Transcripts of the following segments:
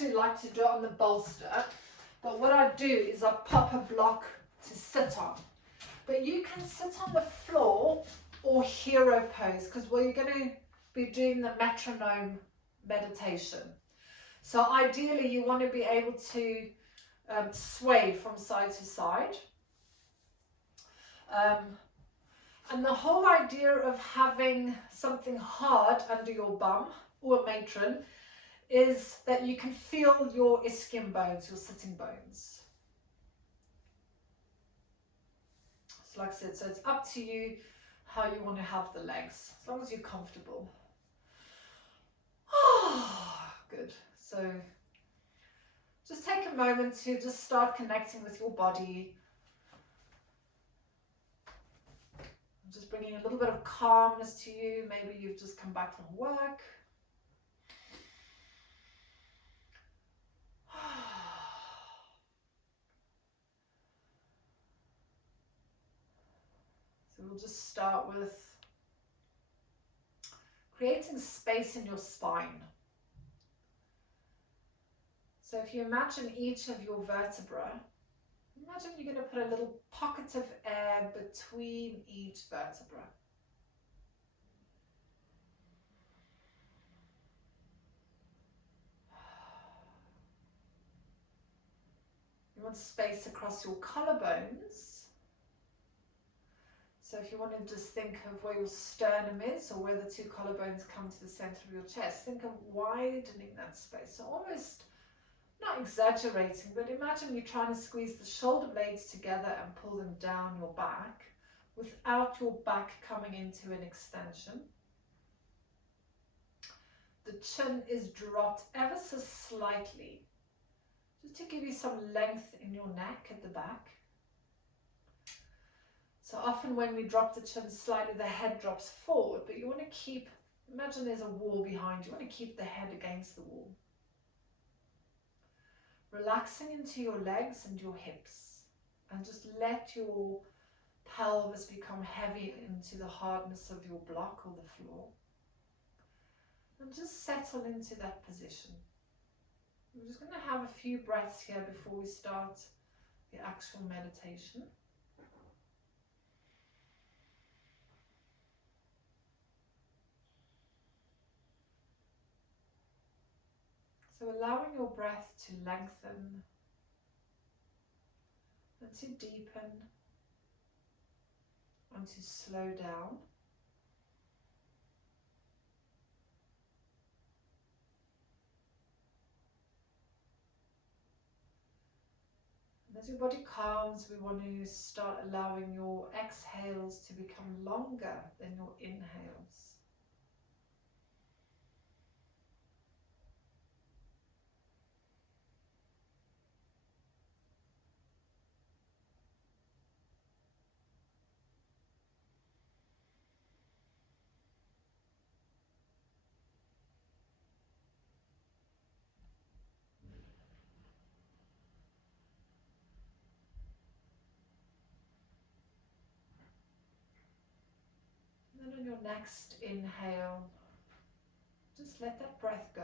actually like to do it on the bolster, but what I do is I pop a block to sit on. But you can sit on the floor or hero pose, because you're going to be doing the metronome meditation. So ideally you want to be able to sway from side to side. And the whole idea of having something hard under your bum or matron is that you can feel your ischium bones, your sitting bones. So like I said, so it's up to you how you want to have the legs, as long as you're comfortable. Good. So just take a moment to just start connecting with your body. Just bringing a little bit of calmness to you. Maybe you've just come back from work. So we'll just start with creating space in your spine. So if you imagine each of your vertebrae, imagine you're going to put a little pocket of air between each vertebra. You want space across your collarbones. So if you want to just think of where your sternum is, or where the two collarbones come to the center of your chest, think of widening that space. So almost, not exaggerating, but imagine you're trying to squeeze the shoulder blades together and pull them down your back without your back coming into an extension. The chin is dropped ever so slightly, just to give you some length in your neck at the back. So often when we drop the chin slightly, the head drops forward, but you want to keep, imagine there's a wall behind you, you want to keep the head against the wall. Relaxing into your legs and your hips, and just let your pelvis become heavy into the hardness of your block or the floor. And just settle into that position. We're just going to have a few breaths here before we start the actual meditation. So allowing your breath to lengthen and to deepen and to slow down. And as your body calms, we want to start allowing your exhales to become longer than your inhales. And then on your next inhale, just let that breath go.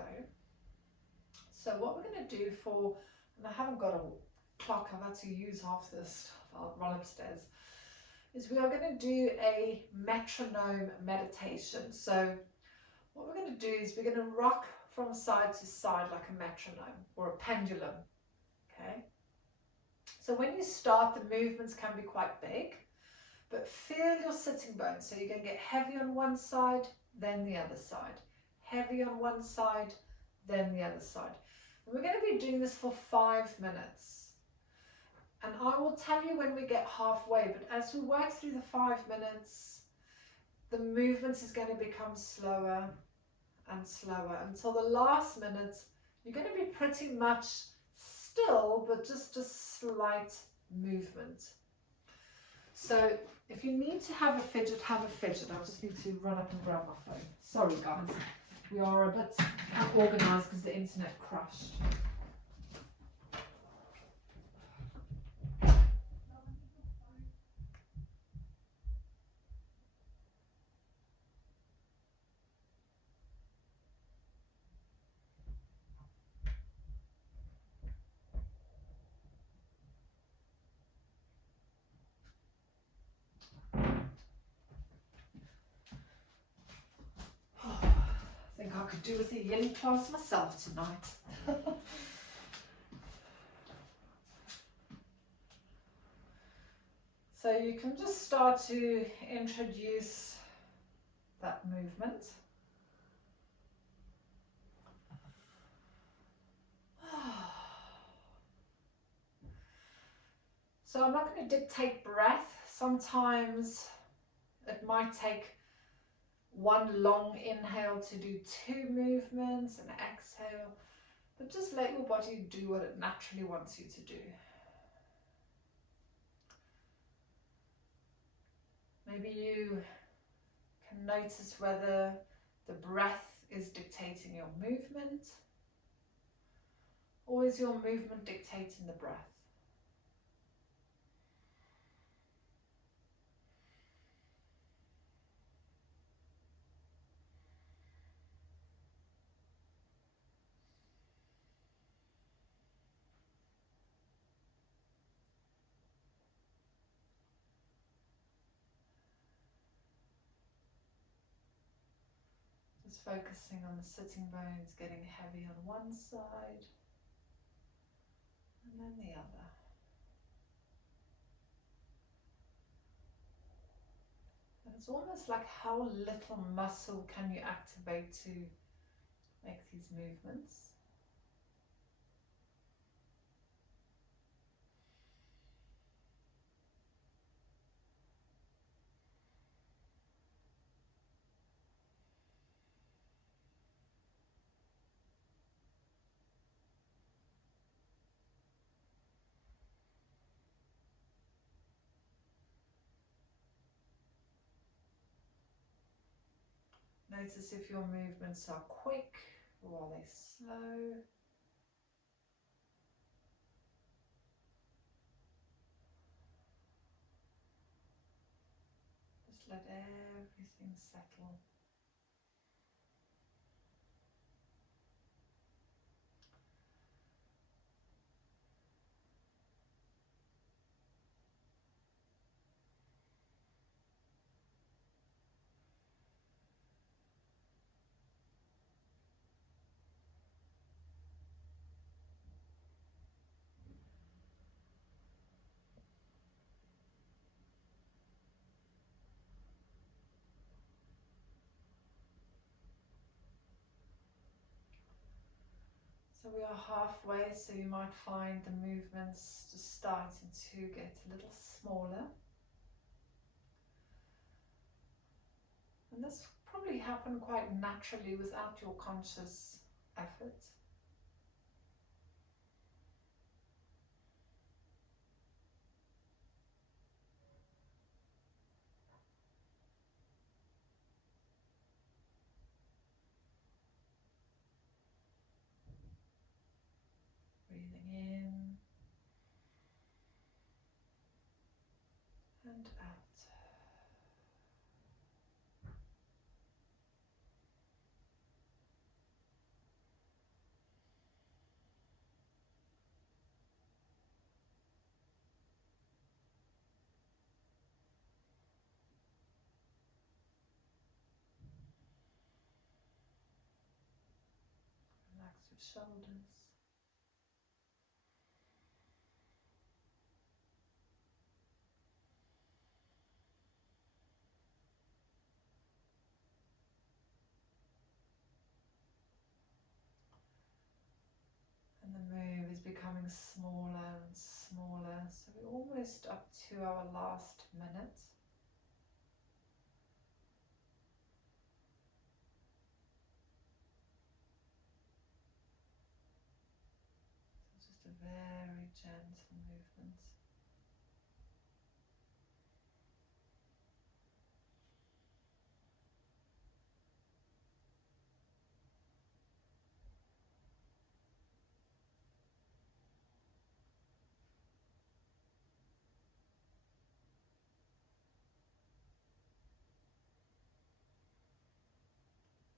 So what we're going to do for, and I haven't got a clock, I've had to use half this, I'll run upstairs, is we are going to do a metronome meditation. So what we're going to do is we're going to rock from side to side like a metronome or a pendulum. Okay. So when you start, the movements can be quite big, but feel your sitting bones. So you're going to get heavy on one side, then the other side. Heavy on one side, then the other side. And we're going to be doing this for 5 minutes. And I will tell you when we get halfway, but as we work through the 5 minutes, the movement is going to become slower and slower until the last minute. You're going to be pretty much still, but just a slight movement. So if you need to have a fidget, have a fidget. I just need to run up and grab my phone. Sorry guys, we are a bit unorganized because the internet crashed. could do with a yin class myself tonight. So you can just start to introduce that movement. So I'm not going to dictate breath. Sometimes it might take one long inhale to do 2 movements and exhale, but just let your body do what it naturally wants you to do. Maybe you can notice whether the breath is dictating your movement, or is your movement dictating the breath? Just focusing on the sitting bones getting heavy on one side and then the other. And it's almost like how little muscle can you activate to make these movements. Notice if your movements are quick or are they slow. Just let everything settle. So we are halfway, so you might find the movements just starting to get a little smaller. And this probably happened quite naturally without your conscious effort. Breathing in and out. Relax your shoulders. And the move is becoming smaller and smaller. So we're almost up to our last minute. So just a very gentle movement.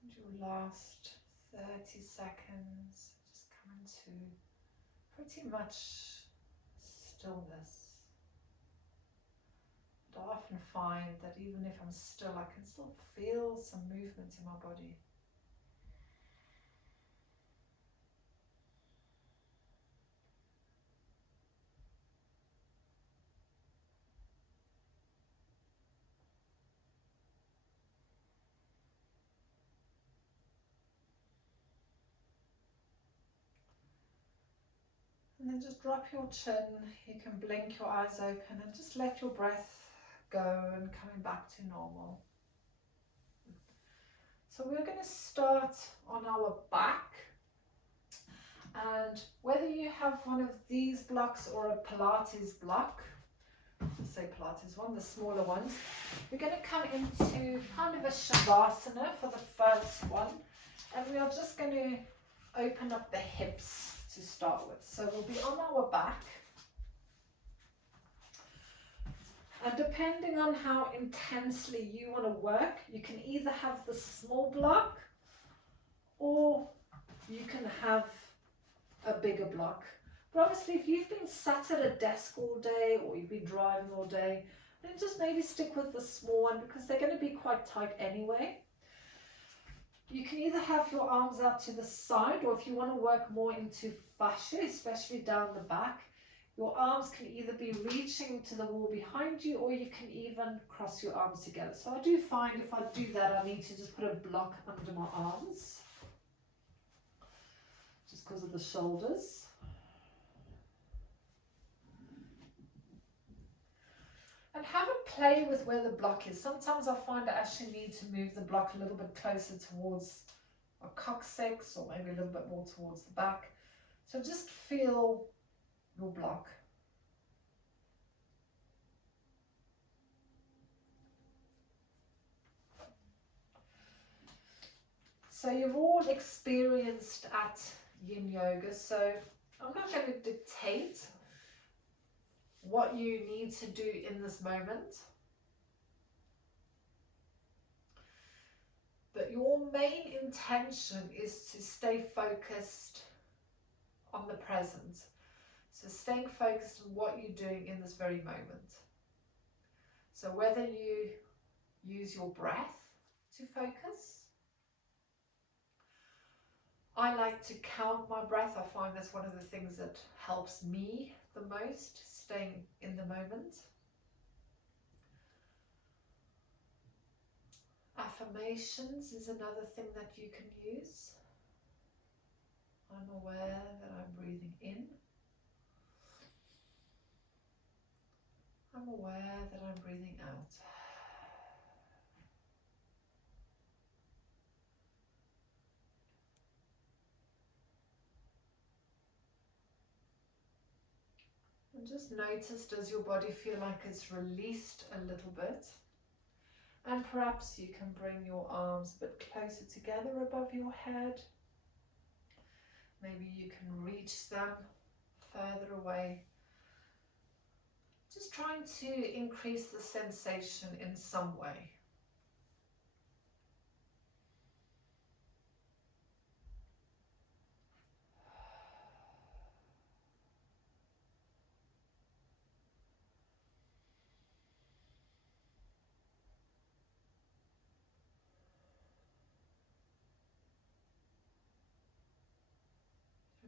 And your last 30 seconds, just come into pretty much stillness. And I often find that even if I'm still, I can still feel some movement in my body. And then just drop your chin. You can blink your eyes open and just let your breath go and coming back to normal. So we're going to start on our back. And whether you have one of these blocks or a Pilates block, let's say Pilates one, the smaller ones, we're going to come into kind of a Shavasana for the first one. And we are just going to open up the hips to start with. So we'll be on our back. And depending on how intensely you want to work, you can either have the small block or you can have a bigger block. But obviously if you've been sat at a desk all day or you've been driving all day, then just maybe stick with the small one because they're going to be quite tight anyway. You can either have your arms out to the side, or if you want to work more into fascia, especially down the back, your arms can either be reaching to the wall behind you, or you can even cross your arms together. So I do find if I do that, I need to just put a block under my arms, just because of the shoulders. And have a play with where the block is. Sometimes I find I actually need to move the block a little bit closer towards a coccyx, or maybe a little bit more towards the back. So just feel your block. So you've all experienced at Yin Yoga, so I'm not going to dictate what you need to do in this moment. But your main intention is to stay focused on the present. So staying focused on what you're doing in this very moment. So whether you use your breath to focus. I like to count my breath. I find that's one of the things that helps me the most, staying in the moment. Affirmations is another thing that you can use. I'm aware that I'm breathing in. I'm aware that I'm breathing out. And just notice, does your body feel like it's released a little bit? And perhaps you can bring your arms a bit closer together above your head. Maybe you can reach them further away. Just trying to increase the sensation in some way.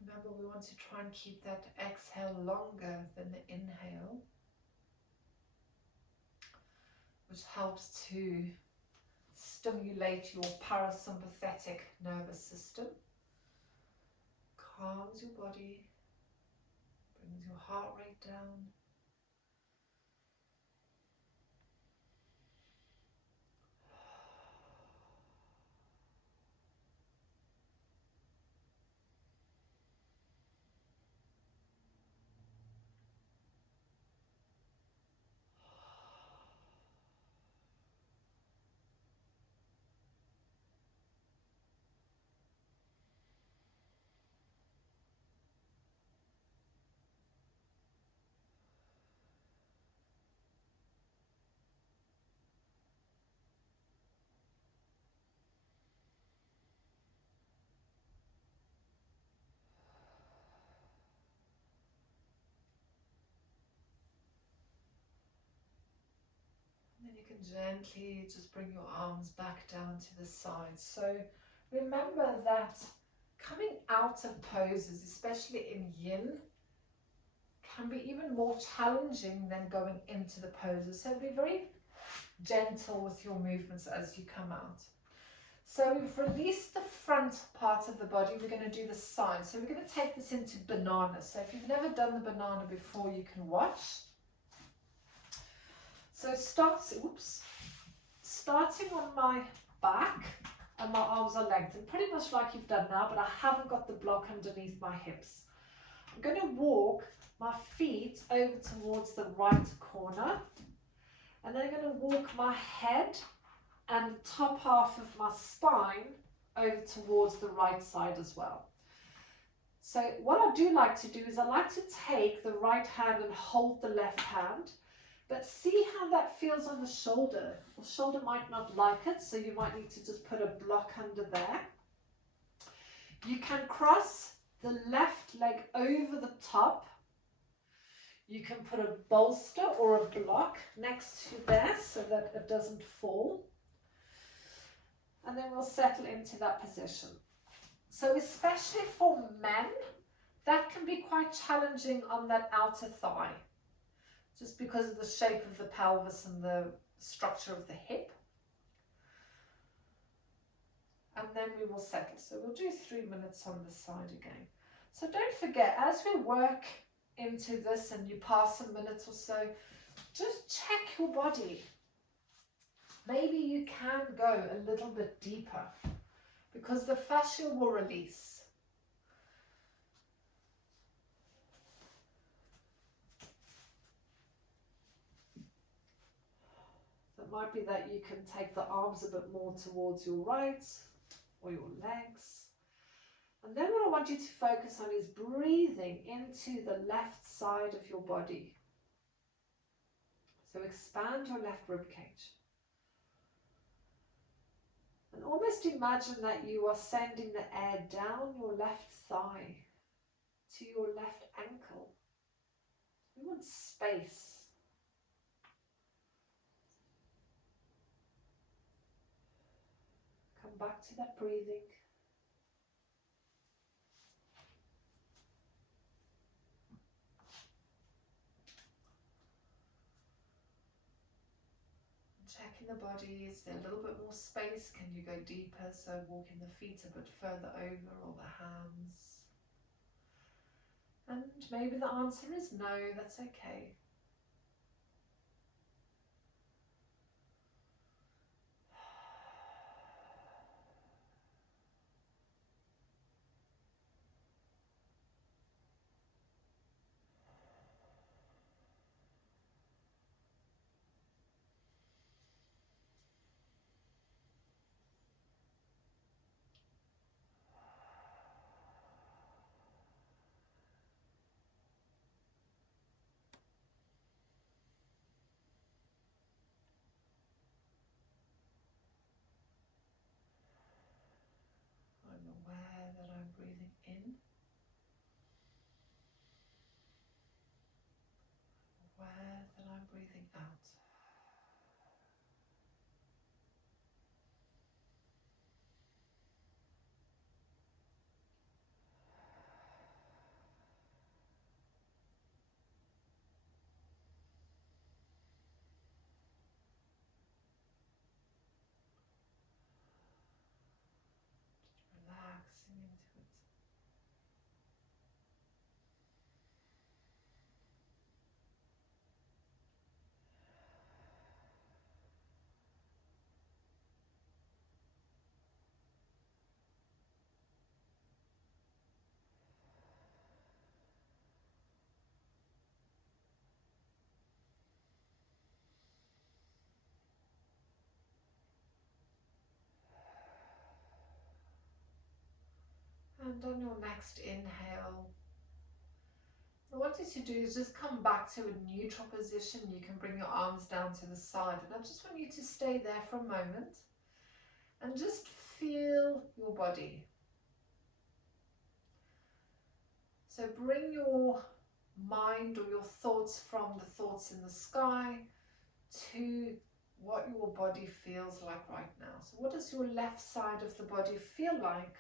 Remember, we want to try and keep that exhale longer than the inhale, which helps to stimulate your parasympathetic nervous system, calms your body, brings your heart rate down. And then you can gently just bring your arms back down to the side. So remember that coming out of poses, especially in Yin, can be even more challenging than going into the poses. So be very gentle with your movements as you come out. So we've released the front part of the body, we're going to do the side. So we're going to take this into banana. So if you've never done the banana before, you can watch. So starting on my back, and my arms are lengthened, pretty much like you've done now, but I haven't got the block underneath my hips. I'm going to walk my feet over towards the right corner, and then I'm going to walk my head and the top half of my spine over towards the right side as well. So what I do like to do is I like to take the right hand and hold the left hand, but see how that feels on the shoulder. The shoulder might not like it, so you might need to just put a block under there. You can cross the left leg over the top. You can put a bolster or a block next to there so that it doesn't fall. And then we'll settle into that position. So especially for men, that can be quite challenging on that outer thigh, just because of the shape of the pelvis and the structure of the hip. And then we will settle. So we'll do 3 minutes on this side again. So don't forget, as we work into this and you pass a minute or so, just check your body. Maybe you can go a little bit deeper because the fascia will release. So it might be that you can take the arms a bit more towards your right or your legs. And then what I want you to focus on is breathing into the left side of your body. So expand your left rib cage. And almost imagine that you are sending the air down your left thigh to your left ankle. We want space. Come back to that breathing. Checking the body, is there a little bit more space? Can you go deeper? So walking the feet a bit further over, or the hands. And maybe the answer is no, that's okay. I'm aware that I'm breathing in. Aware that I'm breathing out. Relaxing into it. And on your next inhale, what I want you to do is just come back to a neutral position. You can bring your arms down to the side, and I just want you to stay there for a moment and just feel your body. So bring your mind or your thoughts from the thoughts in the sky to what your body feels like right now. So what does your left side of the body feel like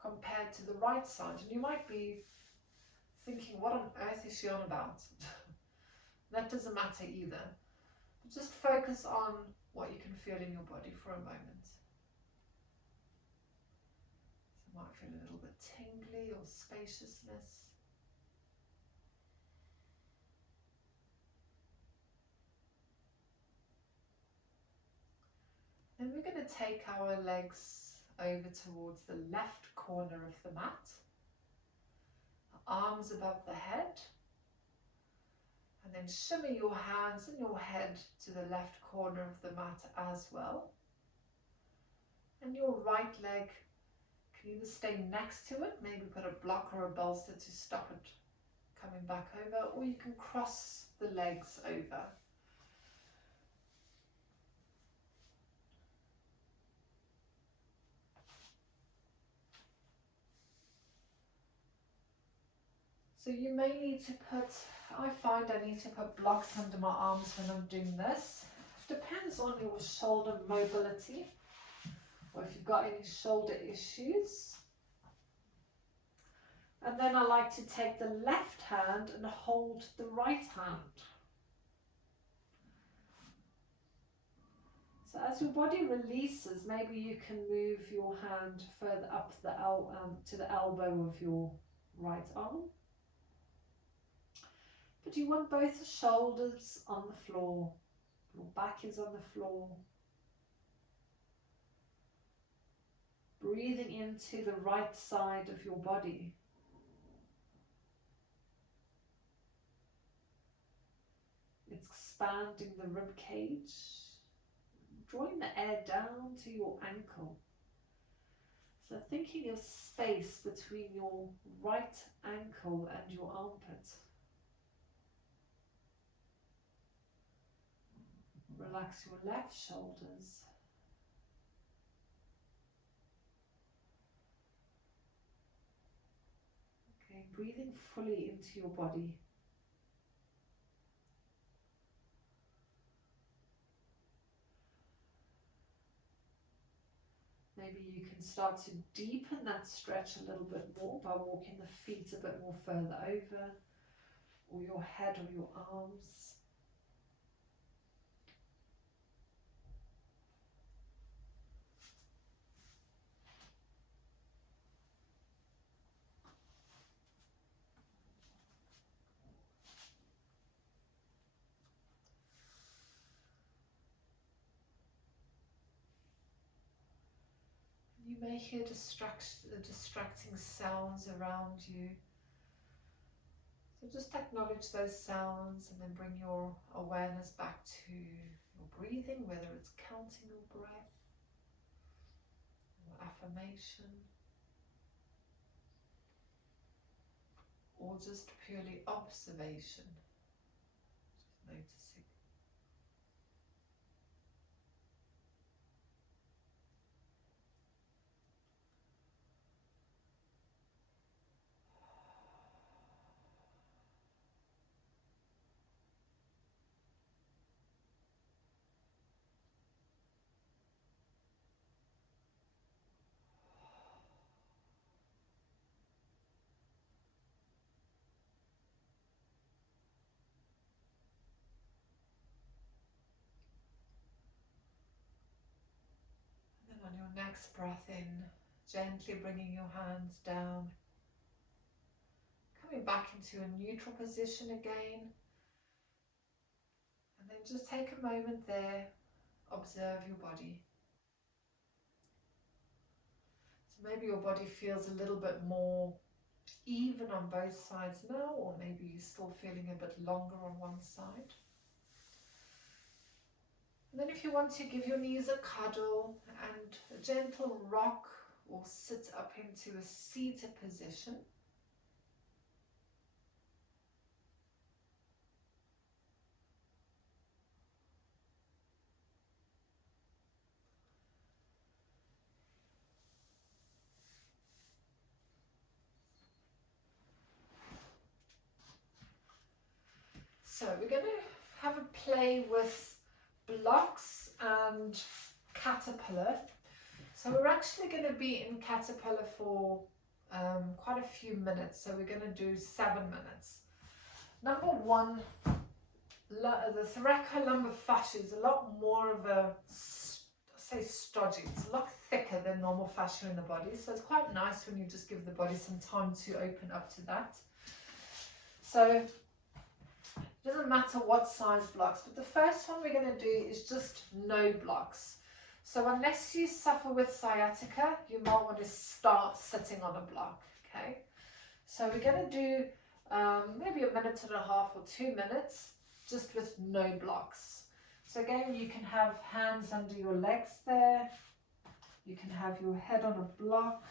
compared to the right side? And you might be thinking, what on earth is she on about? That doesn't matter either. Just focus on what you can feel in your body for a moment. Might feel a little bit tingly or spaciousness. Then we're going to take our legs over towards the left corner of the mat. Arms above the head. And then shimmy your hands and your head to the left corner of the mat as well. And your right leg can either stay next to it, maybe put a block or a bolster to stop it coming back over, or you can cross the legs over. So you may need to put, I find I need to put blocks under my arms when I'm doing this. Depends on your shoulder mobility, or if you've got any shoulder issues. And then I like to take the left hand and hold the right hand. So as your body releases, maybe you can move your hand further up to the elbow of your right arm. But you want both the shoulders on the floor, your back is on the floor. Breathing into the right side of your body. Expanding the rib cage, drawing the air down to your ankle. So thinking of space between your right ankle and your armpit. Relax your left shoulders. Okay, breathing fully into your body. Maybe you can start to deepen that stretch a little bit more by walking the feet a bit more further over, or your head or your arms. You may hear distracting sounds around you. So just acknowledge those sounds and then bring your awareness back to your breathing, whether it's counting your breath or affirmation, or just purely observation, just noticing. On your next breath in, gently bringing your hands down, coming back into a neutral position again, and then just take a moment there, observe your body. So maybe your body feels a little bit more even on both sides now, or maybe you're still feeling a bit longer on one side. And then if you want to, give your knees a cuddle and a gentle rock or sit up into a seated position. So we're going to have a play with blocks and caterpillar. So we're actually going to be in caterpillar for quite a few minutes. So we're going to do 7 minutes. Number one, the thoracolumbar fascia is a lot more of a say stodgy, it's a lot thicker than normal fascia in the body. So it's quite nice when you just give the body some time to open up to that. So it doesn't matter what size blocks, but the first one we're going to do is just no blocks. So unless you suffer with sciatica, you might want to start sitting on a block, okay? So we're going to do maybe 1.5 minutes or 2 minutes just with no blocks. So again, you can have hands under your legs there. You can have your head on a block.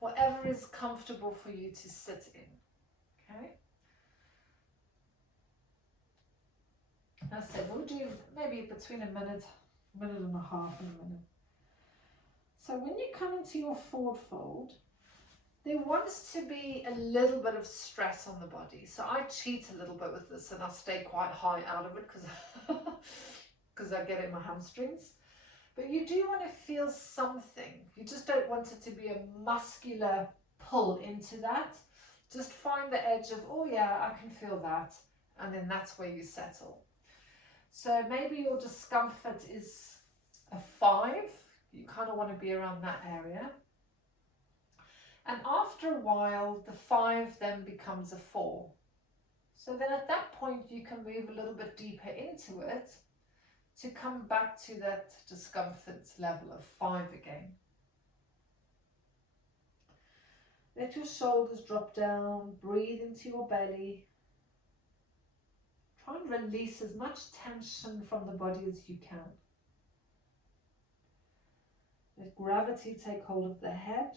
Whatever is comfortable for you to sit in, okay? As I said, we'll do maybe between 1 minute, 1.5 minutes and a minute. So when you come into your forward fold, there wants to be a little bit of stress on the body. So I cheat a little bit with this and I stay quite high out of it because I get in my hamstrings. But you do want to feel something. You just don't want it to be a muscular pull into that. Just find the edge of, oh yeah, I can feel that. And then that's where you settle. So maybe your discomfort is a 5. You kind of want to be around that area. And after a while, the 5 then becomes a 4. So then at that point, you can move a little bit deeper into it to come back to that discomfort level of 5 again. Let your shoulders drop down, breathe into your belly. Try and release as much tension from the body as you can. Let gravity take hold of the head.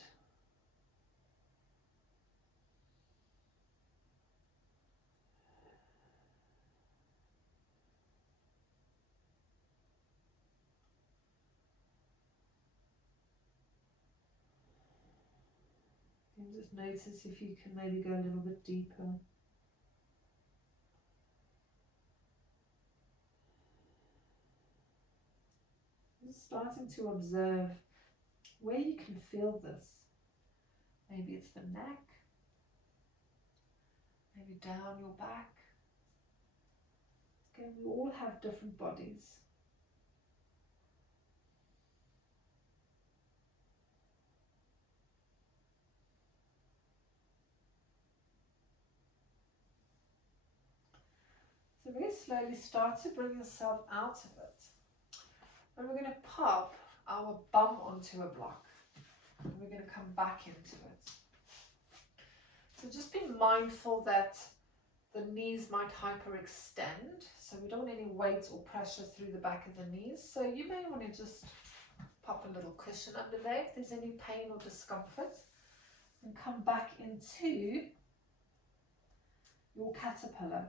And just notice if you can maybe go a little bit deeper. Just starting to observe where you can feel this. Maybe it's the neck, maybe down your back. Okay, we all have different bodies. So very slowly start to bring yourself out of it. And we're going to pop our bum onto a block. And we're going to come back into it. So just be mindful that the knees might hyperextend. So we don't want any weight or pressure through the back of the knees. So you may want to just pop a little cushion under there if there's any pain or discomfort. And come back into your caterpillar.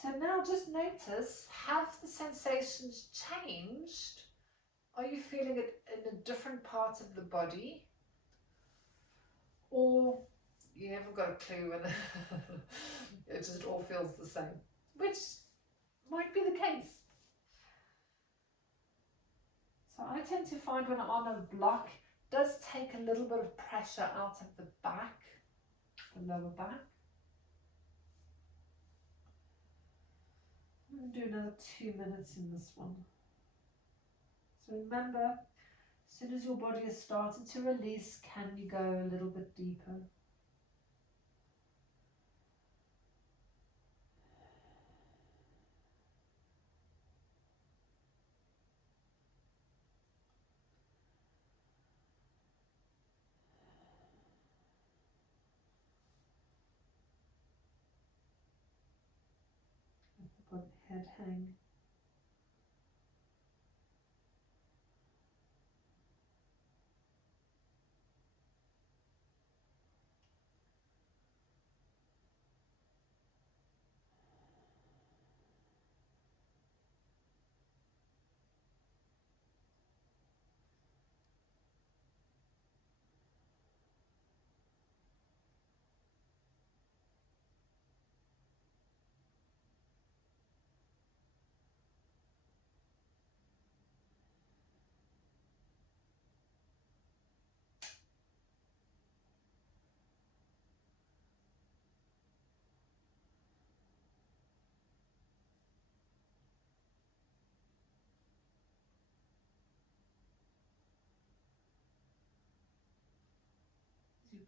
So now just notice, have the sensations changed? Are you feeling it in a different part of the body? Or you haven't got a clue and it just all feels the same, which might be the case. So I tend to find when I'm on a block, it does take a little bit of pressure out of the back, the lower back. I'm going to do another 2 minutes in this one. So remember, as soon as your body has started to release, can you go a little bit deeper? Let the head hang.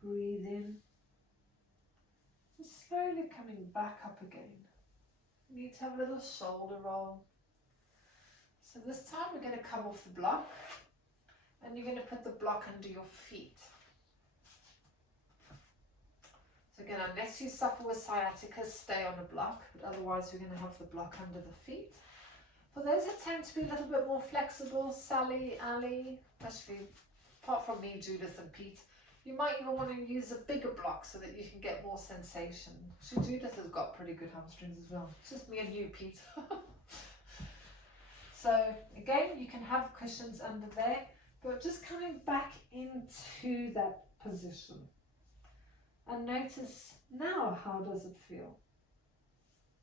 breathe in, just slowly coming back up again. You need to have a little shoulder roll. So this time we're going to come off the block and you're going to put the block under your feet. So again, unless you suffer with sciatica, stay on the block, but otherwise we're going to have the block under the feet. For those that tend to be a little bit more flexible, Sally, Ali, especially apart from me, Judith and Pete, you might even want to use a bigger block so that you can get more sensation. Actually, Judith has got pretty good hamstrings as well. It's just me and you, Pete. So again, you can have cushions under there, but just coming back into that position. And notice now, how does it feel?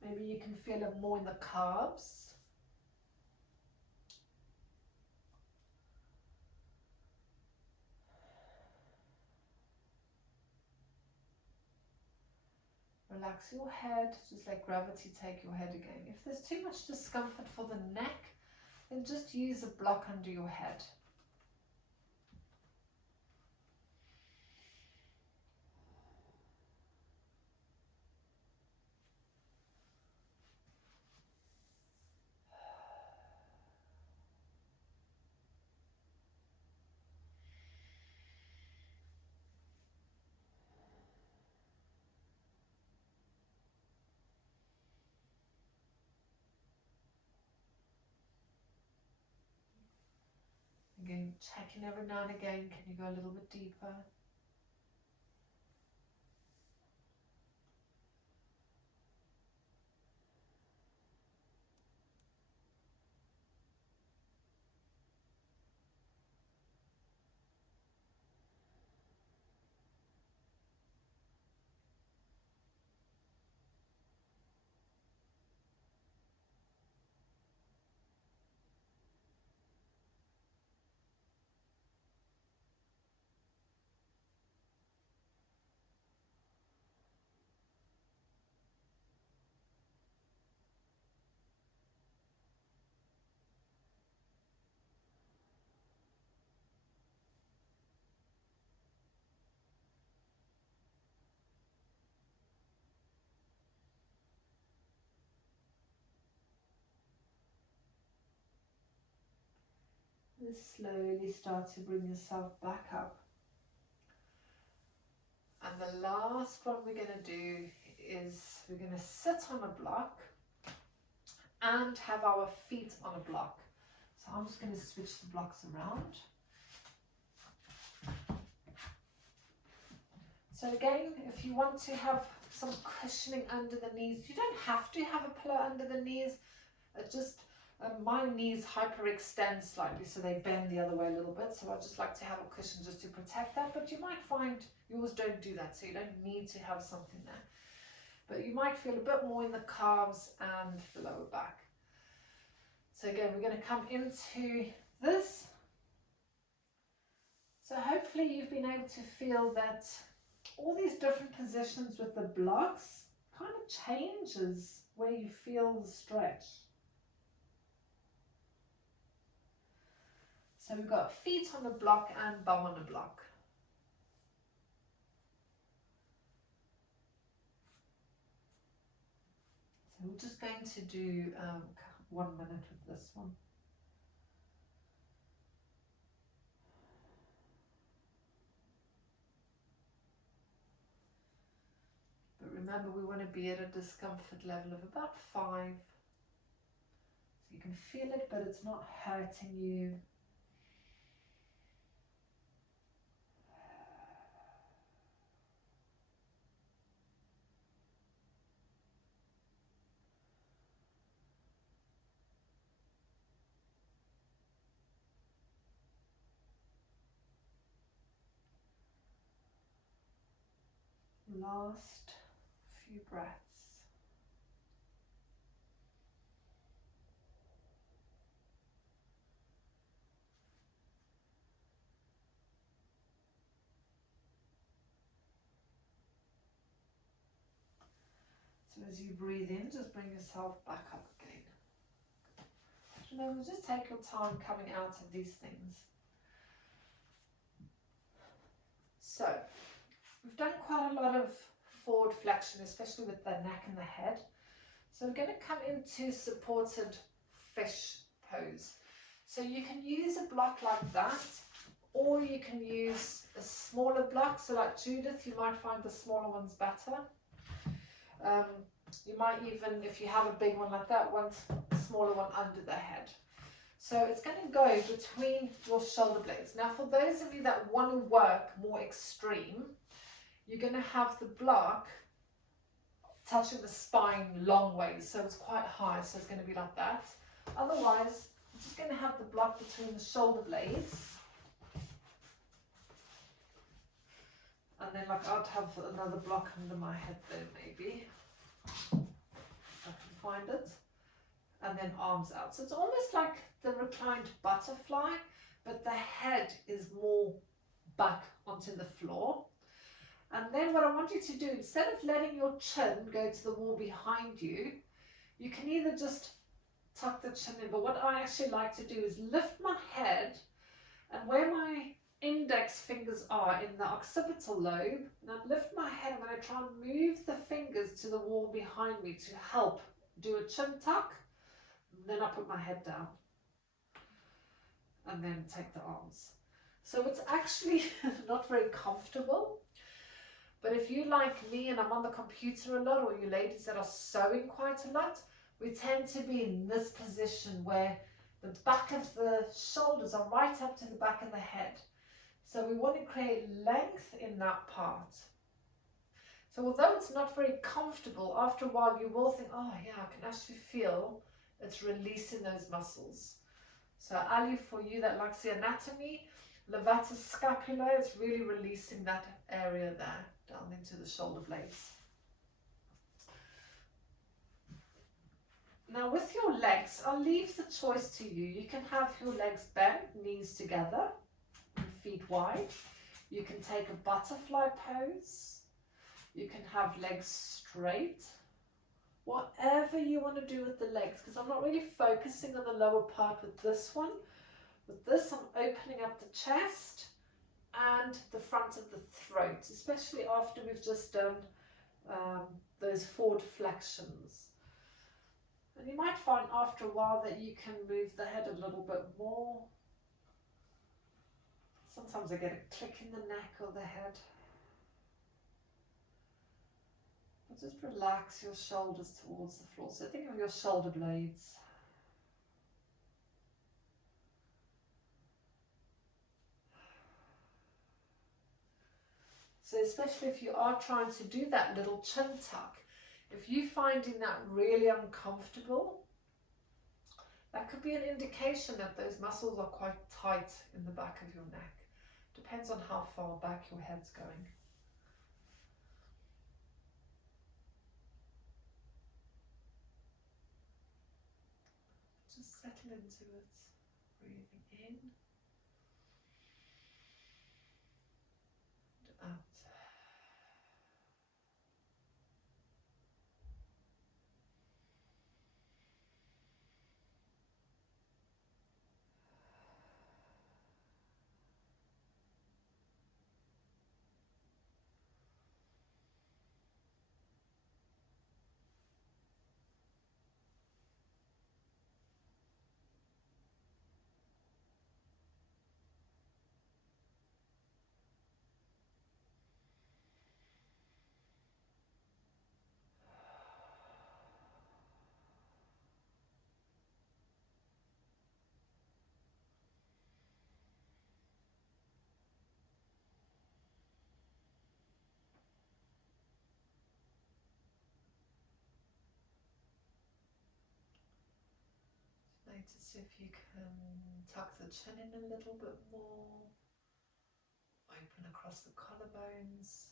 Maybe you can feel it more in the calves. Relax your head, just let gravity take your head again. If there's too much discomfort for the neck, then just use a block under your head. Again, checking every now and again, can you go a little bit deeper? Just slowly start to bring yourself back up. And the last one we're going to do is we're going to sit on a block and have our feet on a block. So I'm just going to switch the blocks around. So again, if you want to have some cushioning under the knees, you don't have to have a pillow under the knees. My knees hyperextend slightly, so they bend the other way a little bit. So I just like to have a cushion just to protect that. But you might find yours don't do that, so you don't need to have something there. But you might feel a bit more in the calves and the lower back. So again, we're going to come into this. So hopefully you've been able to feel that all these different positions with the blocks kind of changes where you feel the stretch. So we've got feet on the block and bum on the block. So we're just going to do 1 minute with this one. But remember, we want to be at a discomfort level of about 5. So you can feel it, but it's not hurting you. Last few breaths. So as you breathe in, just bring yourself back up again. Remember, just take your time coming out of these things. So We've done quite a lot of forward flexion, especially with the neck and the head. So we're going to come into supported fish pose. So you can use a block like that, or you can use a smaller block. So like Judith, you might find the smaller ones better. You might even, if you have a big one like that, want a smaller one under the head. So it's going to go between your shoulder blades. Now for those of you that want to work more extreme, you're going to have the block touching the spine long ways, so it's quite high, so it's going to be like that. Otherwise, I'm just going to have the block between the shoulder blades. And then like I'd have another block under my head there maybe. If I can find it. And then arms out. So it's almost like the reclined butterfly, but the head is more back onto the floor. And then what I want you to do, instead of letting your chin go to the wall behind you, you can either just tuck the chin in, but what I actually like to do is lift my head, and where my index fingers are in the occipital lobe, and I lift my head, I'm going to try and move the fingers to the wall behind me to help do a chin tuck. Then I put my head down and then take the arms. So it's actually not very comfortable, but if you like me and I'm on the computer a lot, or you ladies that are sewing quite a lot, we tend to be in this position where the back of the shoulders are right up to the back of the head. So we want to create length in that part. So although it's not very comfortable, after a while you will think, oh yeah, I can actually feel it's releasing those muscles. So Ali, for you that likes the anatomy, levator scapula is really releasing that area there, down into the shoulder blades. Now with your legs, I'll leave the choice to you. You can have your legs bent, knees together, and feet wide. You can take a butterfly pose. You can have legs straight. Whatever you want to do with the legs, because I'm not really focusing on the lower part with this one. With this, I'm opening up the chest and the front of the throat, especially after we've just done those forward flexions. And you might find after a while that you can move the head a little bit more. Sometimes I get a click in the neck or the head. Just relax your shoulders towards the floor. So think of your shoulder blades. So especially if you are trying to do that little chin tuck, if you're finding that really uncomfortable, that could be an indication that those muscles are quite tight in the back of your neck. Depends on how far back your head's going. Just settle into it, breathing in and out. Notice if you can tuck the chin in a little bit more, open across the collarbones.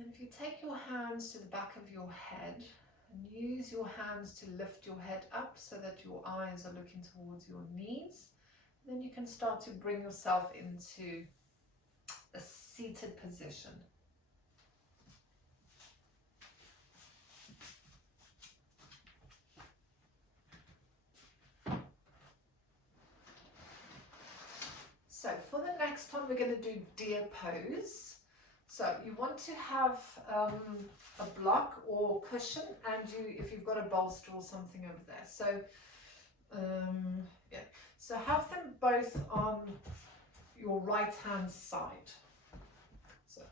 And then if you take your hands to the back of your head and use your hands to lift your head up so that your eyes are looking towards your knees, then you can start to bring yourself into a seated position. So for the next one, we're going to do deer pose. So you want to have a block or cushion, and if you've got a bolster or something over there. So yeah, so have them both on your right hand side. So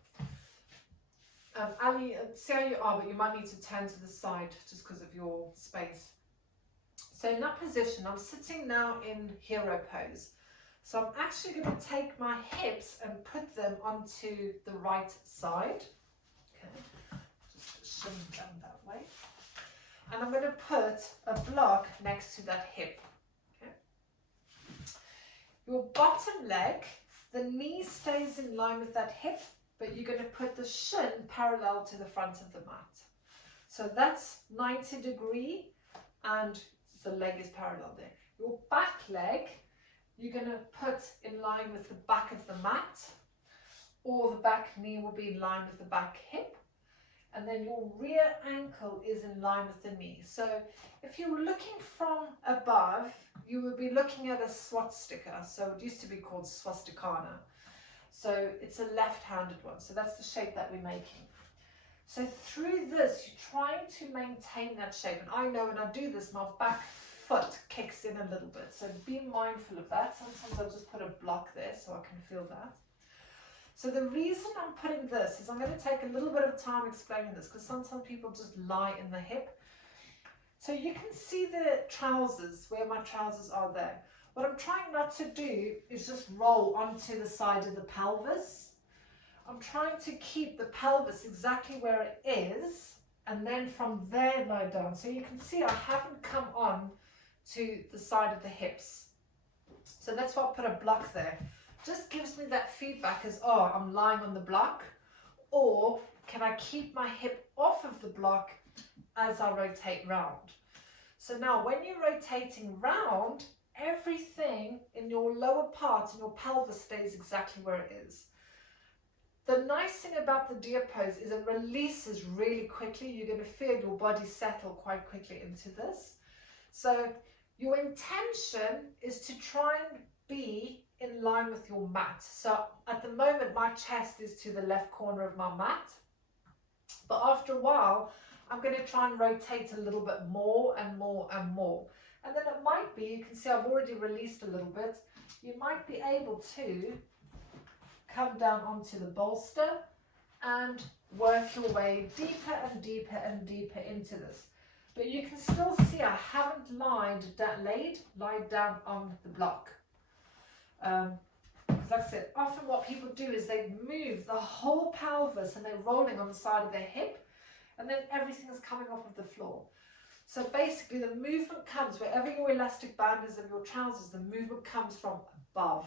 Ali, see how you are, but you might need to turn to the side just because of your space. So in that position, I'm sitting now in hero pose. So I'm actually going to take my hips and put them onto the right side. Okay, just shove them down that way. And I'm going to put a block next to that hip. Okay. Your bottom leg, the knee stays in line with that hip, but you're going to put the shin parallel to the front of the mat. So that's 90 degree and the leg is parallel there. Your back leg, you're going to put in line with the back of the mat, or the back knee will be in line with the back hip, and then your rear ankle is in line with the knee. So if you were looking from above, you would be looking at a swastika. So it used to be called swastikana. So it's a left-handed one. So that's the shape that we're making. So through this, you're trying to maintain that shape. And I know when I do this, my back foot kicks in a little bit, so be mindful of that. Sometimes I'll just put a block there so I can feel that. So the reason I'm putting this is I'm going to take a little bit of time explaining this, because sometimes people just lie in the hip. So you can see the trousers, where my trousers are there. What I'm trying not to do is just roll onto the side of the pelvis. I'm trying to keep the pelvis exactly where it is, and then from there lie down. So you can see I haven't come on to the side of the hips. So that's why I put a block there. Just gives me that feedback as, oh, I'm lying on the block, or can I keep my hip off of the block as I rotate round? So now when you're rotating round, everything in your lower part and your pelvis stays exactly where it is. The nice thing about the deer pose is it releases really quickly. You're going to feel your body settle quite quickly into this. So your intention is to try and be in line with your mat. So at the moment, my chest is to the left corner of my mat. But after a while, I'm going to try and rotate a little bit more and more and more. And then it might be, you can see I've already released a little bit. You might be able to come down onto the bolster and work your way deeper and deeper and deeper into this. But you can still see I haven't lied down on the block. Because like I said, often what people do is they move the whole pelvis and they're rolling on the side of their hip, and then everything is coming off of the floor. So basically the movement comes, wherever your elastic band is of your trousers, the movement comes from above.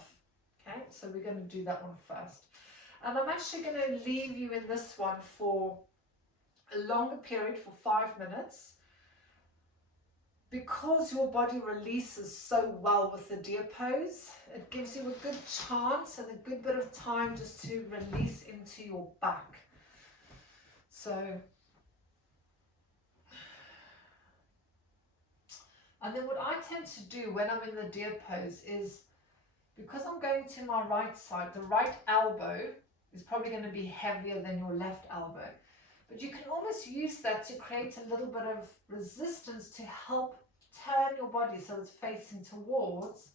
Okay, so we're going to do that one first. And I'm actually going to leave you in this one for a longer period, for 5 minutes. Because your body releases so well with the deer pose, it gives you a good chance and a good bit of time just to release into your back. So, and then what I tend to do when I'm in the deer pose is, because I'm going to my right side, the right elbow is probably going to be heavier than your left elbow. But you can almost use that to create a little bit of resistance to help turn your body so it's facing towards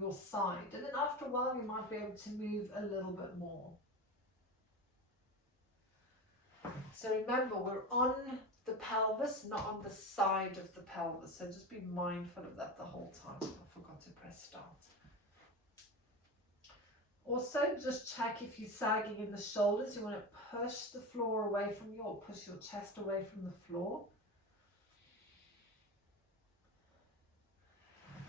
your side. And then after a while, you might be able to move a little bit more. So remember, we're on the pelvis, not on the side of the pelvis. So just be mindful of that the whole time. I forgot to press start. Also, just check if you're sagging in the shoulders. You want to push the floor away from you, or push your chest away from the floor.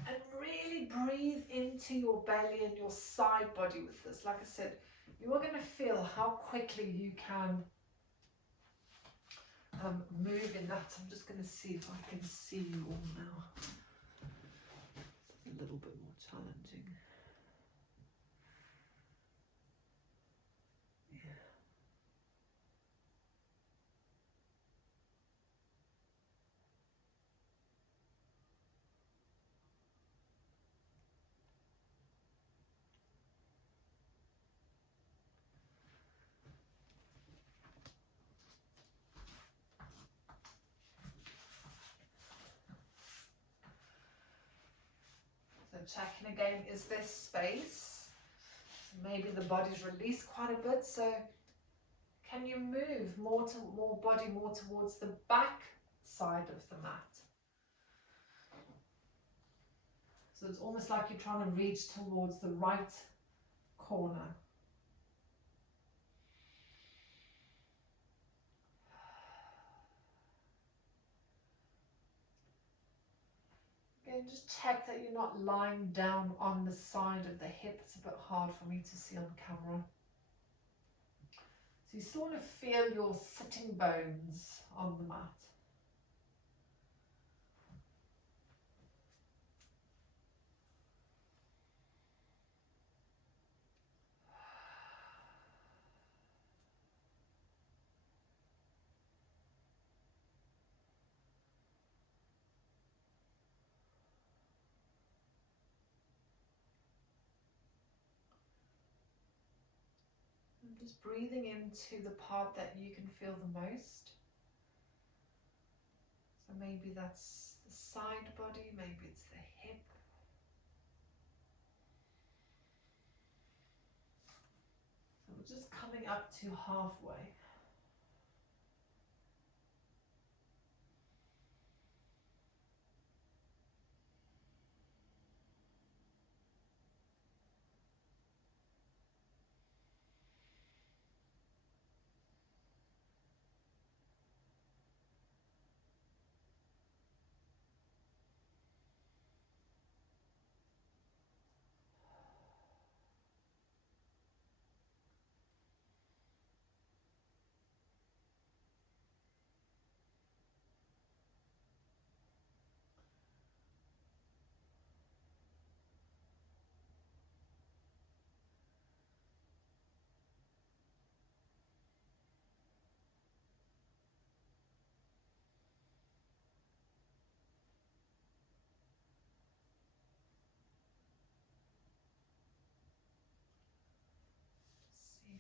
And really breathe into your belly and your side body with this. Like I said, you are going to feel how quickly you can move in that. I'm just going to see if I can see you all now. It's a little bit more challenging. Yeah. So checking again, is this space? So maybe the body's released quite a bit, so can you move more body more towards the back side of the mat? So it's almost like you're trying to reach towards the right corner. Again, just check that you're not lying down on the side of the hip. It's a bit hard for me to see on camera. So you sort of feel your sitting bones on the mat. And just breathing into the part that you can feel the most. So maybe that's the side body, maybe it's the hip. So we're just coming up to halfway.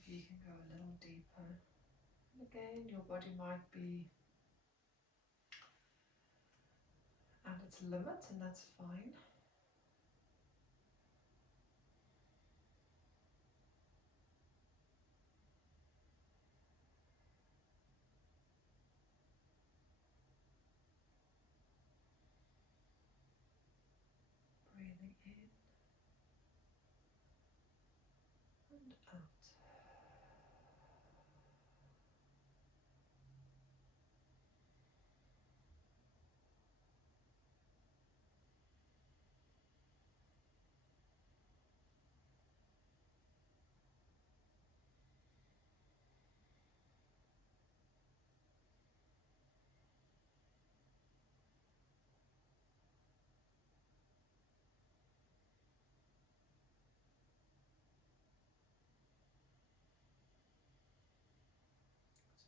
See if you can go a little deeper. And again, your body might be at its limit, and that's fine. Breathing in and out.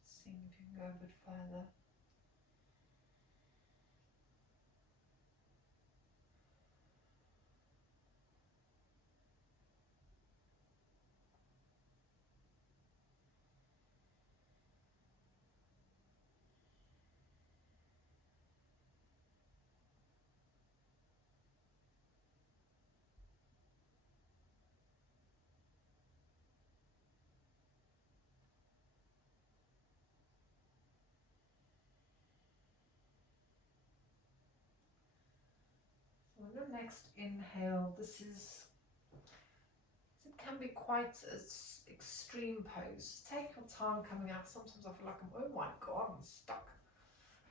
Just seeing if you can go a bit further. So on the next inhale, it can be quite an extreme pose. Take your time coming out. Sometimes I feel like oh my God, I'm stuck.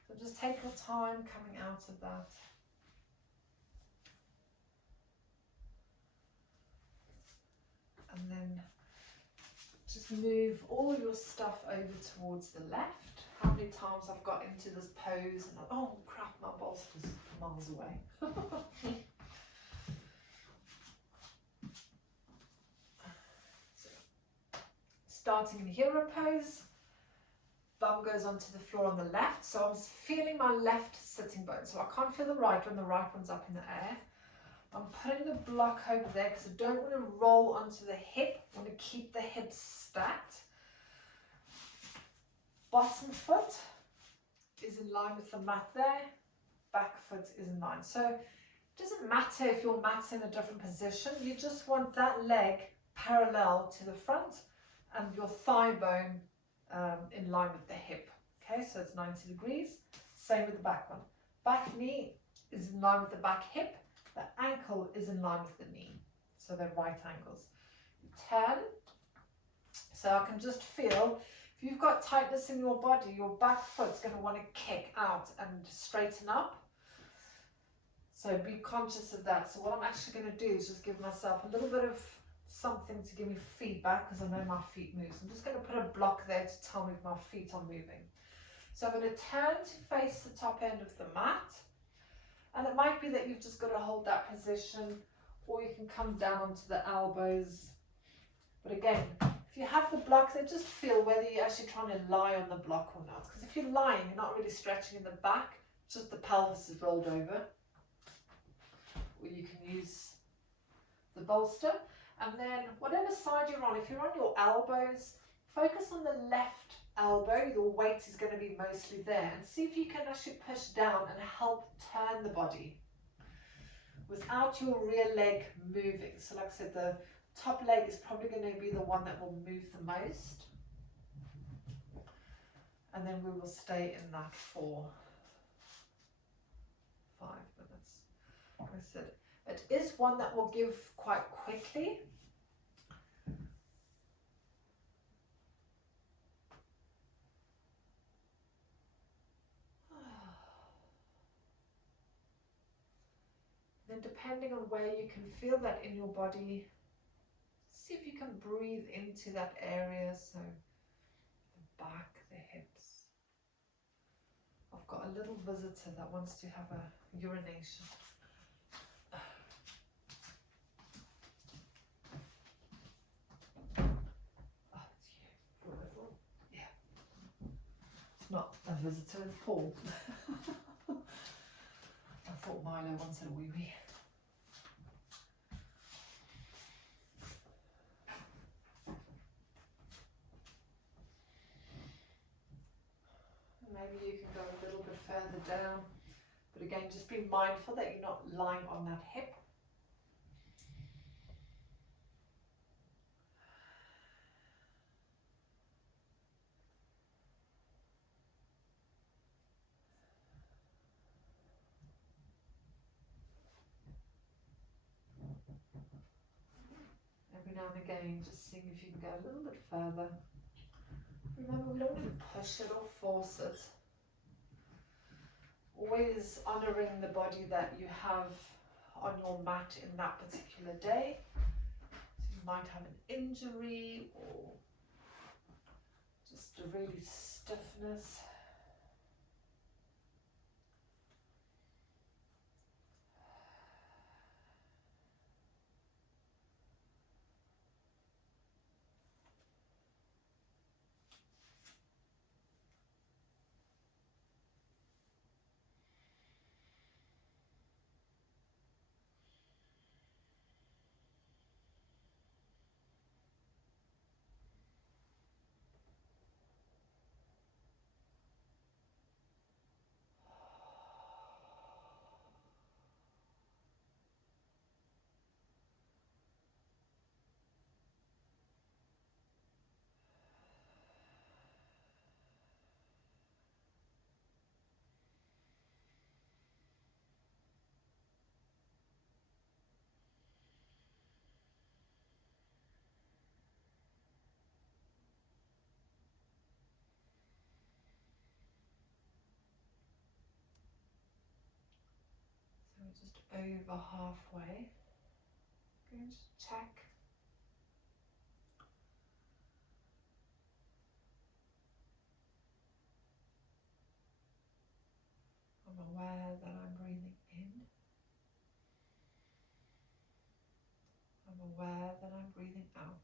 So just take your time coming out of that. And then Just move all your stuff over towards the left. How many times I've got into this pose and oh crap, my bolster's miles away. So, starting in hero pose, bum goes onto the floor on the left. So I'm feeling my left sitting bone. So I can't feel the right one. The right one's up in the air. I'm putting the block over there because I don't want to roll onto the hip. I want to keep the hips stacked. Bottom foot is in line with the mat there. Back foot is in line. So it doesn't matter if your mat's in a different position. You just want that leg parallel to the front and your thigh bone in line with the hip. Okay, so it's 90 degrees. Same with the back one. Back knee is in line with the back hip. The ankle is in line with the knee. So they're right angles. You turn. So I can just feel, if you've got tightness in your body, your back foot's going to want to kick out and straighten up. So be conscious of that. So what I'm actually going to do is just give myself a little bit of something to give me feedback, because I know my feet move. So I'm just going to put a block there to tell me if my feet are moving. So I'm going to turn to face the top end of the mat. And it might be that you've just got to hold that position, or you can come down onto the elbows. But again, if you have the block there, just feel whether you're actually trying to lie on the block or not. Because if you're lying, you're not really stretching in the back, just the pelvis is rolled over. Or you can use the bolster. And then whatever side you're on, if you're on your elbows, focus on the left elbow. Your weight is going to be mostly there, and see if you can actually push down and help turn the body without your rear leg moving. So like I said, the top leg is probably going to be the one that will move the most, and then we will stay in that for 5 minutes. Like I said, it is one that will give quite quickly. Then depending on where you can feel that in your body, see if you can breathe into that area. So the back, the hips. I've got a little visitor that wants to have a urination. Oh, it's you. Yeah. It's not a visitor, it's Paul. I thought Milo wanted a wee-wee. Maybe you can go a little bit further down, but again, just be mindful that you're not lying on that hip. Every now and again, just seeing if you can go a little bit further. Remember, we don't want to push it or force it. Always honouring the body that you have on your mat in that particular day. So you might have an injury or just a really stiffness. So we're just over halfway. Going to check. aware that I'm breathing out.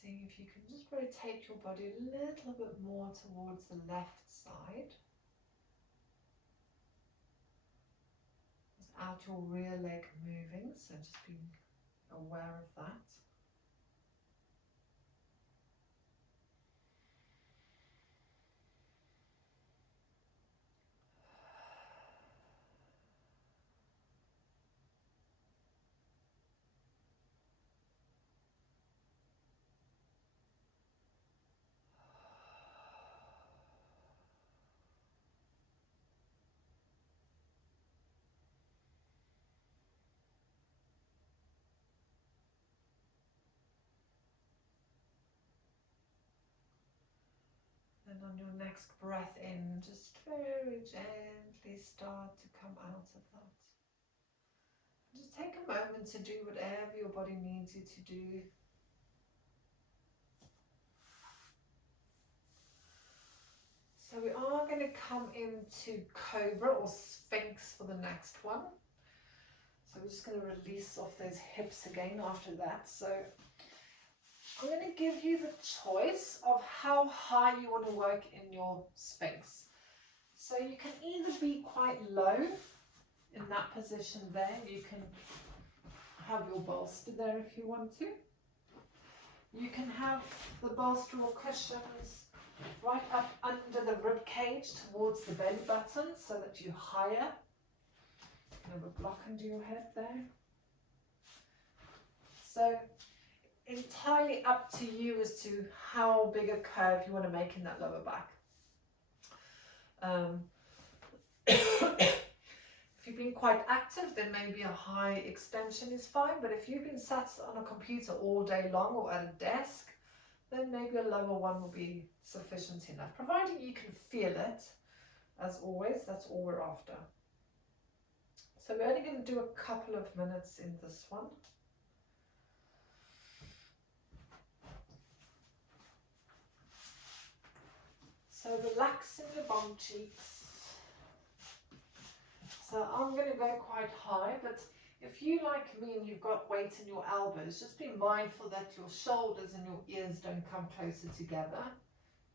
Seeing if you can just rotate your body a little bit more towards the left side. Without your rear leg moving, so just being aware of that. And on your next breath in, just very gently start to come out of that. Just take a moment to do whatever your body needs you to do. So we are going to come into Cobra or Sphinx for the next one. So we're just going to release off those hips again after that. So I'm going to give you the choice of how high you want to work in your Sphinx. So you can either be quite low in that position there. You can have your bolster there if you want to. You can have the bolster or cushions right up under the rib cage towards the belly button so that you're higher. You have a block under your head there. So entirely up to you as to how big a curve you want to make in that lower back. If you've been quite active, then maybe a high extension is fine, but if you've been sat on a computer all day long or at a desk, then maybe a lower one will be sufficient enough, providing you can feel it. As always, that's all we're after. So we're only going to do a couple of minutes in this one. So relaxing your bum cheeks. So I'm going to go quite high, but if you, like me, and you've got weight in your elbows, just be mindful that your shoulders and your ears don't come closer together.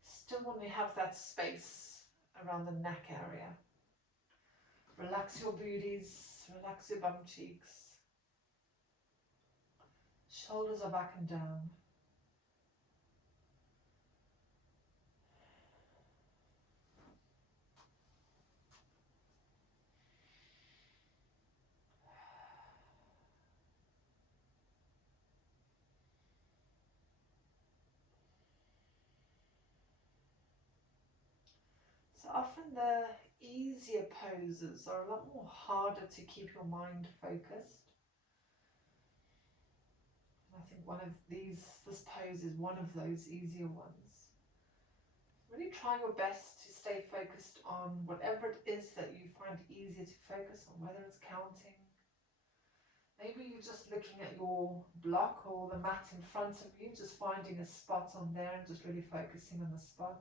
Still want to have that space around the neck area. Relax your booties, relax your bum cheeks. Shoulders are back and down. So often the easier poses are a lot more harder to keep your mind focused. I think this pose is one of those easier ones. Really try your best to stay focused on whatever it is that you find easier to focus on, whether it's counting. Maybe you're just looking at your block or the mat in front of you, just finding a spot on there and just really focusing on the spot.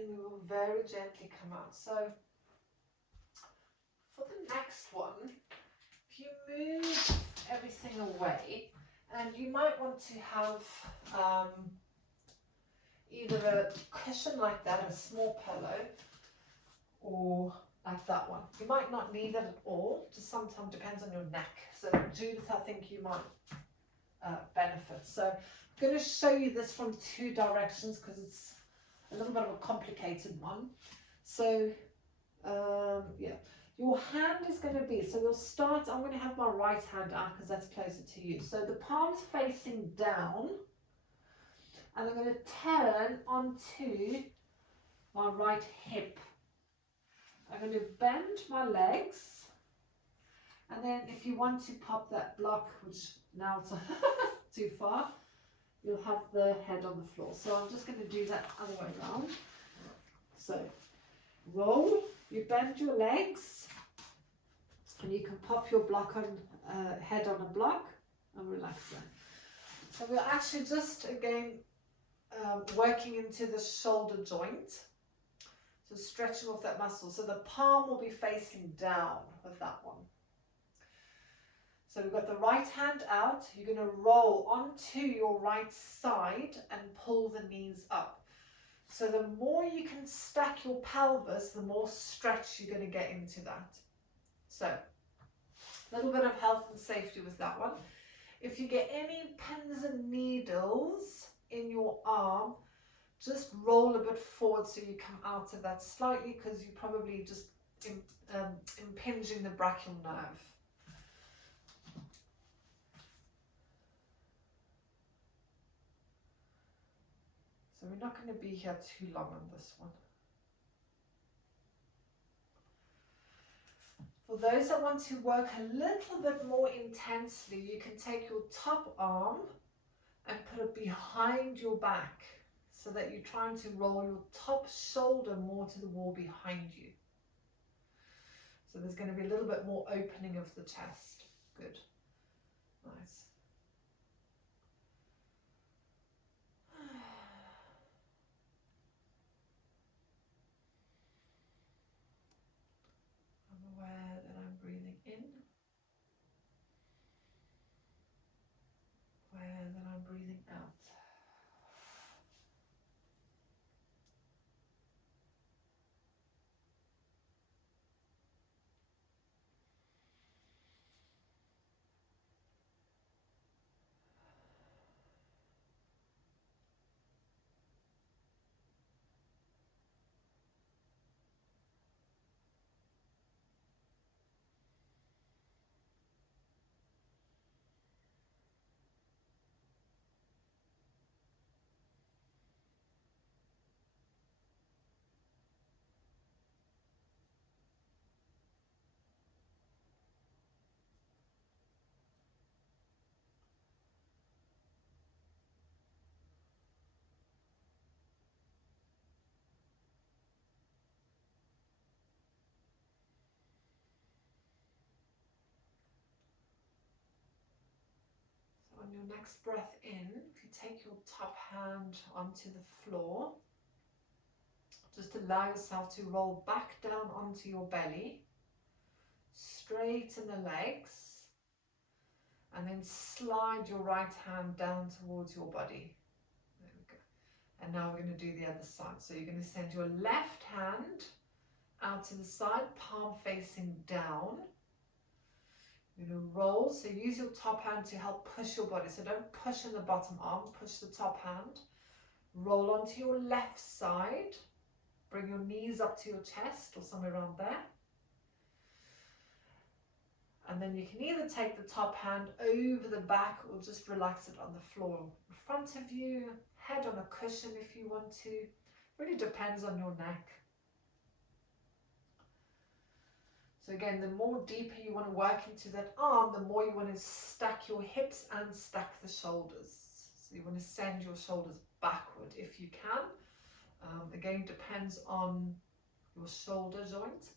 in, we will very gently come out. So for the next one, if you move everything away, and you might want to have either a cushion like that, a small pillow, or like that one. You might not need it at all, just sometimes depends on your neck. So Judith, I think you might benefit. So I'm going to show you this from two directions because it's a little bit of a complicated one. So yeah, your hand is going to be, so we'll start, I'm going to have my right hand out because that's closer to you. So the palm's facing down, and I'm going to turn onto my right hip. I'm going to bend my legs, and then if you want to pop that block, which now it's too far, you'll have the head on the floor. So I'm just going to do that other way around. So roll, you bend your legs, and you can pop your block on head on a block and relax there. So we're actually just again working into the shoulder joint. So stretching off that muscle. So the palm will be facing down with that one. So we've got the right hand out. You're going to roll onto your right side and pull the knees up. So the more you can stack your pelvis, the more stretch you're going to get into that. So a little bit of health and safety with that one. If you get any pins and needles in your arm, just roll a bit forward so you come out of that slightly, because you're probably just impinging the brachial nerve. So we're not going to be here too long on this one. For those that want to work a little bit more intensely, you can take your top arm and put it behind your back, so that you're trying to roll your top shoulder more to the wall behind you. So there's going to be a little bit more opening of the chest. Good. Nice. I'm aware that I'm breathing in. Aware that I'm breathing out. On your next breath in, if you take your top hand onto the floor, just allow yourself to roll back down onto your belly, straighten the legs, and then slide your right hand down towards your body. There we go. And now we're going to do the other side. So you're going to send your left hand out to the side, palm facing down. You're going to roll, so use your top hand to help push your body. So don't push in the bottom arm, push the top hand. Roll onto your left side. Bring your knees up to your chest or somewhere around there. And then you can either take the top hand over the back or just relax it on the floor in front of you, head on a cushion if you want to. It really depends on your neck. So again, the more deeper you want to work into that arm, the more you want to stack your hips and stack the shoulders. So you want to send your shoulders backward if you can. Again, depends on your shoulder joint.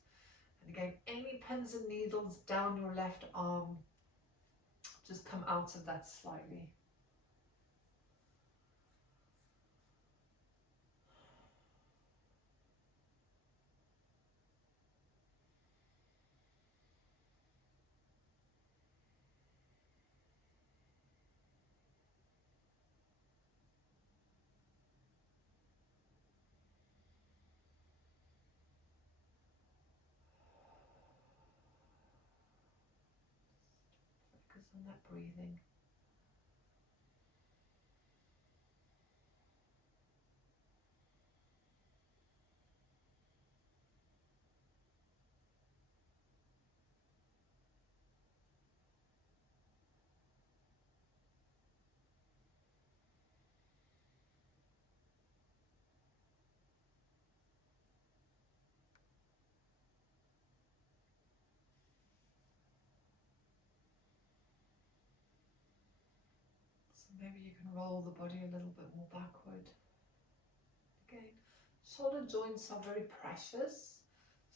And again, any pins and needles down your left arm, just come out of that slightly. on that breathing. Maybe you can roll the body a little bit more backward. Again, shoulder joints are very precious,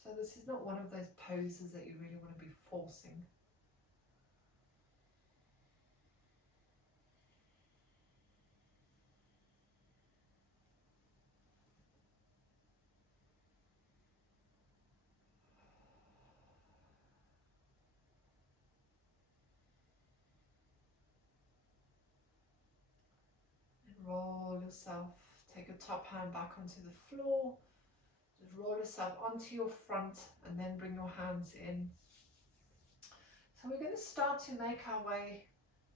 so this is not one of those poses that you really want to be forcing. Roll yourself, take your top hand back onto the floor, just roll yourself onto your front and then bring your hands in. So we're going to start to make our way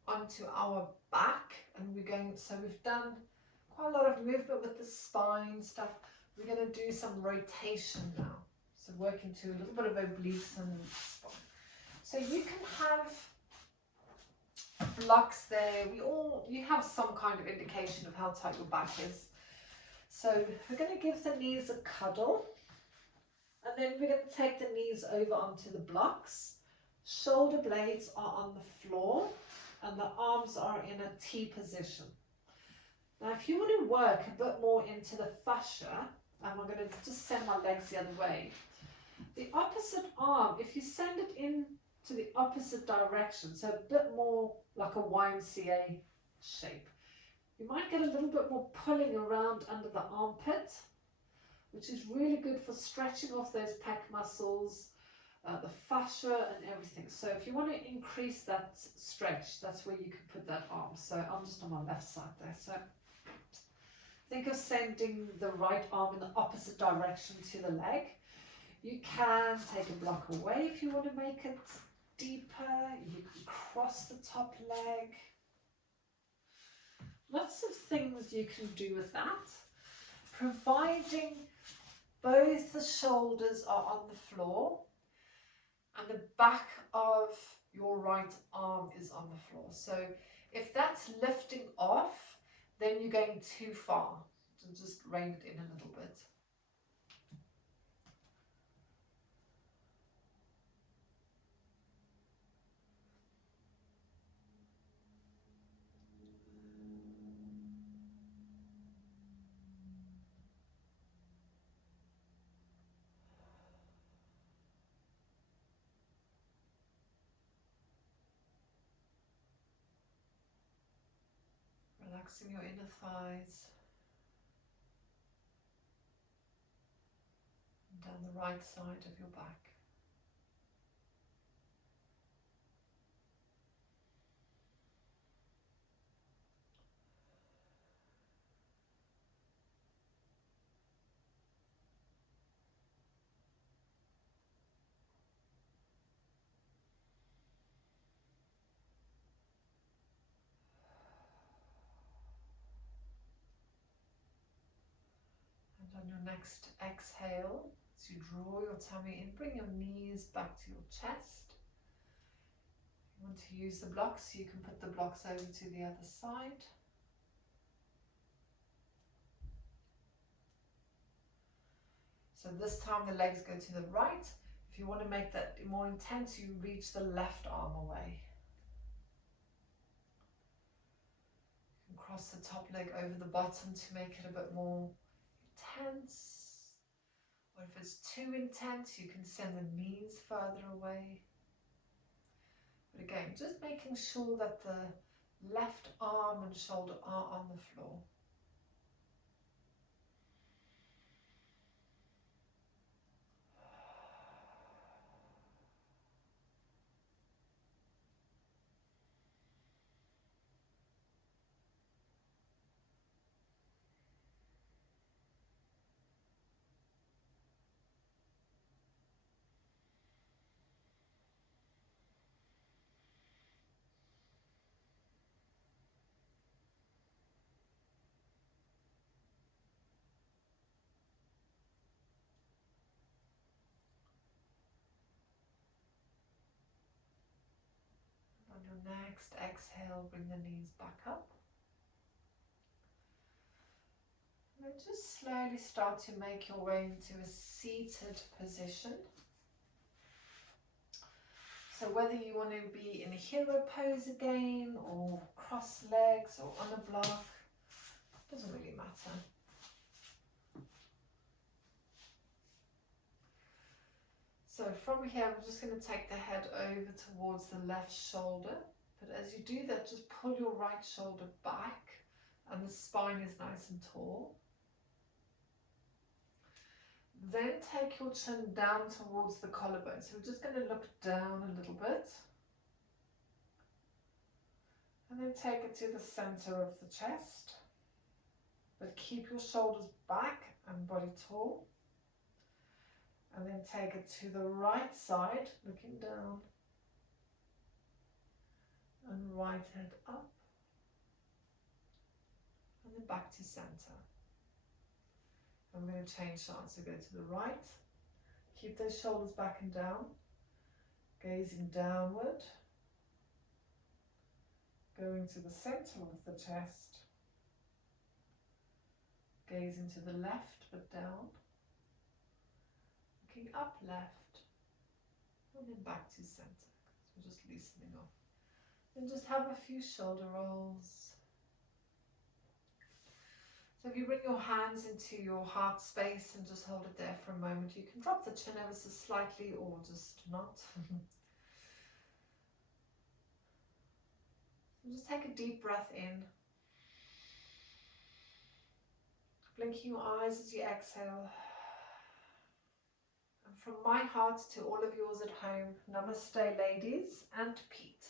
onto our back, and so we've done quite a lot of movement with the spine stuff. We're going to do some rotation now, so working to a little bit of obliques and spine. So you can have blocks there. You have some kind of indication of how tight your back is. So we're going to give the knees a cuddle, and then we're going to take the knees over onto the blocks. Shoulder blades are on the floor and the arms are in a T position. Now if you want to work a bit more into the fascia, and I'm going to just send my legs the other way, the opposite arm, if you send it in to the opposite direction, so a bit more like a YMCA shape, you might get a little bit more pulling around under the armpit, which is really good for stretching off those pec muscles, the fascia and everything. So if you want to increase that stretch, that's where you can put that arm. So I'm just on my left side there. So think of sending the right arm in the opposite direction to the leg. You can take a block away if you want to make it deeper. You can cross the top leg. Lots of things you can do with that, providing both the shoulders are on the floor and the back of your right arm is on the floor. So if that's lifting off, then you're going too far. So just rein it in a little bit. Relaxing your inner thighs and down the right side of your back. On your next exhale, as you draw your tummy in, bring your knees back to your chest. If you want to use the blocks, you can put the blocks over to the other side. So this time the legs go to the right. If you want to make that more intense, you reach the left arm away. You can cross the top leg over the bottom to make it a bit more intense, or if it's too intense you can send the knees further away. But again, just making sure that the left arm and shoulder are on the floor. On your next exhale, bring the knees back up. And then just slowly start to make your way into a seated position. So whether you want to be in a hero pose again, or cross legs, or on a block, doesn't really matter. So from here, I'm just going to take the head over towards the left shoulder. But as you do that, just pull your right shoulder back and the spine is nice and tall. Then take your chin down towards the collarbone. So we're just going to look down a little bit. And then take it to the center of the chest. But keep your shoulders back and body tall. And then take it to the right side, looking down. And right head up. And then back to center. I'm going to change stance, so go to the right. Keep those shoulders back and down. Gazing downward. Going to the center of the chest. Gazing to the left but down. Looking up, left. And then back to center. So we're just loosening off. And just have a few shoulder rolls. So if you bring your hands into your heart space and just hold it there for a moment, you can drop the chin ever so slightly or just not. So just take a deep breath in. Blinking your eyes as you exhale. And from my heart to all of yours at home, namaste ladies and Pete.